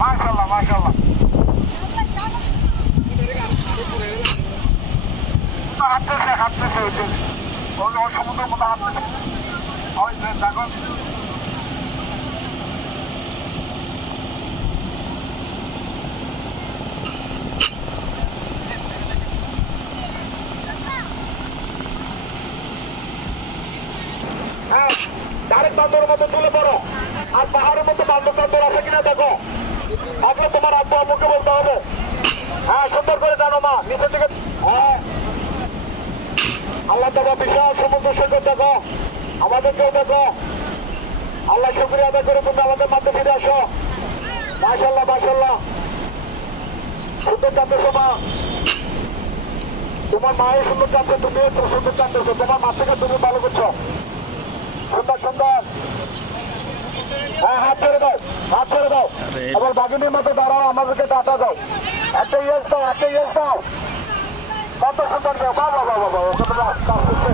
মাশাআল্লাহ মাশাআল্লাহ হাঁটতেছে ওই সমুদ্রের মতো হাঁটতেছে ওই দেখো ডাইরেক্ট বান্দরের মতো তুলে পড়ো আর পাহাড়ের মতো বান্দর আছে কিনা দেখো থাকলে তোমার আব্বু আম্মুকে বলতে হবে। হ্যাঁ সুন্দর করে টানো মা নিচের দিকে। হ্যাঁ আল্লাহ তাআলা বিশাল সমুদ্র সৈকত দেখো আমাদেরকেও দেখো। আল্লাহ শুকরিয়া আদায় করে তুমি আমাদের মাঝে ফিরে আসো। মাশাআল্লাহ মাশাআল্লাহ সুন্দর কাঁদতেছো মা, তোমার মায়ের সুন্দর কাঁদছে, তুমি সুন্দর কাঁদতেছো, তোমার মা থেকে তুমি ভালো করছো। সুন্দর সুন্দর। হ্যাঁ হাত ছেড়ে দাও, হাত ছেড়ে দাও। এবার বাঘিনীর মতো দাঁড়াও, আমাদেরকে টাটা দাও, একটা ইয়েস দাও, একটা ইয়েস দাও। কত সুন্দর দাও, বাবা বাবা বাবা কাঁদতেছে।